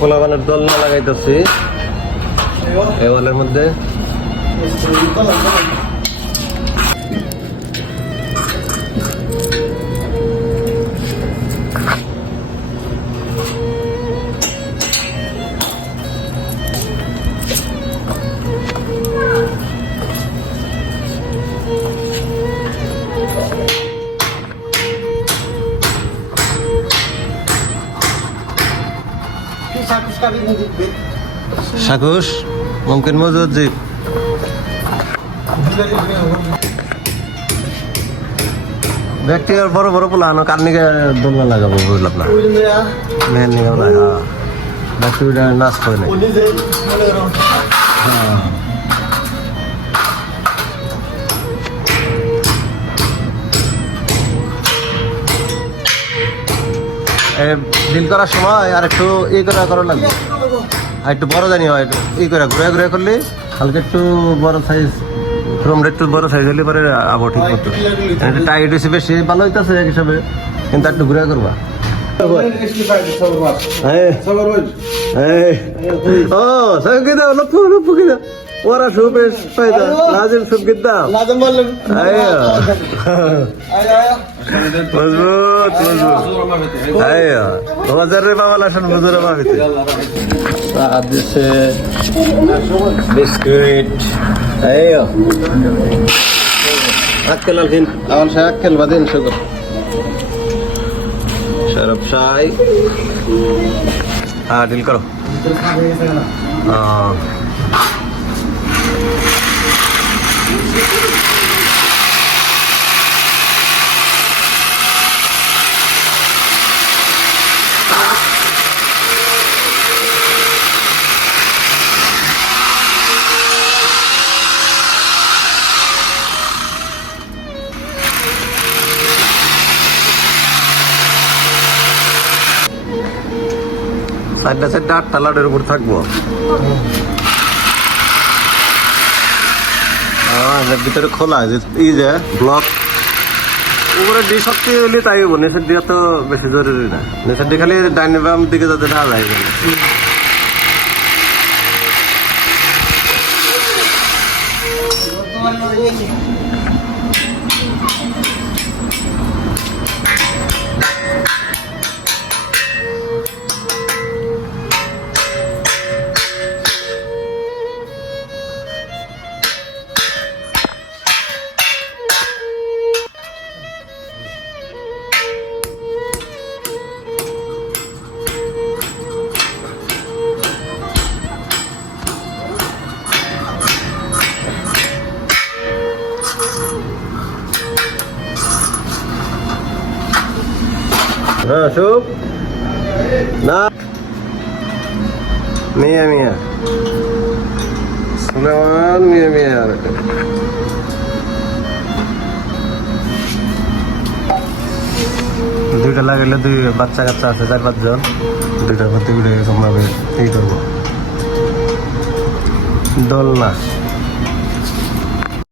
পোলাবানের দোলনা লাগাইতেছি। এই মধ্যে। সাকুশ, মুমকিন মজুদ, জি। ব্যক্তিগত বড় বড় পোলা, আনো কার নিকে দোলনা লাগাবো বুঝলাম না। মেয়ের নিকে হ্যাঁ ব্যক্তিটা নাচ করে নাই। হ্যাঁ। ডিল করার সময় আর একটু ই করে করা লাগবে। আর একটু বড় জানি হয় ই করে, ঘুরে ঘুরে করলে হালকা একটু বড় সাইজ রুমটা একটু বড় সাইজ হলে পরে আবো ঠিক মতো। টাইট হয়েছে বেশি, ভালো হইতেছে এক হিসাবে, কিন্তু একটু ঘুরে করবা। ও সঙ্গে দাও লপ্পু লপ্পু ওরা সুপেশ ফায়দা লাজিম সুপ কি দাও। আয়া। মজবুত মজবুত। আয়া। বাজার রে বাবা লাসন বুজুরে মাবিতে সাত দিছে বিস্কুট। আয়া। আক্কেল আলহিন আওয়াল শাহ আক্কেল বাদিন শুকর শরব শাই হ্যাঁ ডিল করো। হ্যাঁ। চারটা চারটা আটটা লাডের উপর থাকব। ভিতরে খোলা এই যে ব্লক উপরে ডি শক্তি হলে তাই হব নেশার দিয়া তো বেশি জরুরি না। নেশার দিয়ে খালি ডাইনে বাম দিকে যাতে না যায় হ্যাঁ শুভ না। মিয়া মিয়া। সুলেমান মিয়া মিয়া, আর। দুইটা লাগাইলে দুই বাচ্চা কাচ্চা আছে, চার পাঁচজন দুইটার মধ্যে উঠে তোমরা এই করব দোলনা।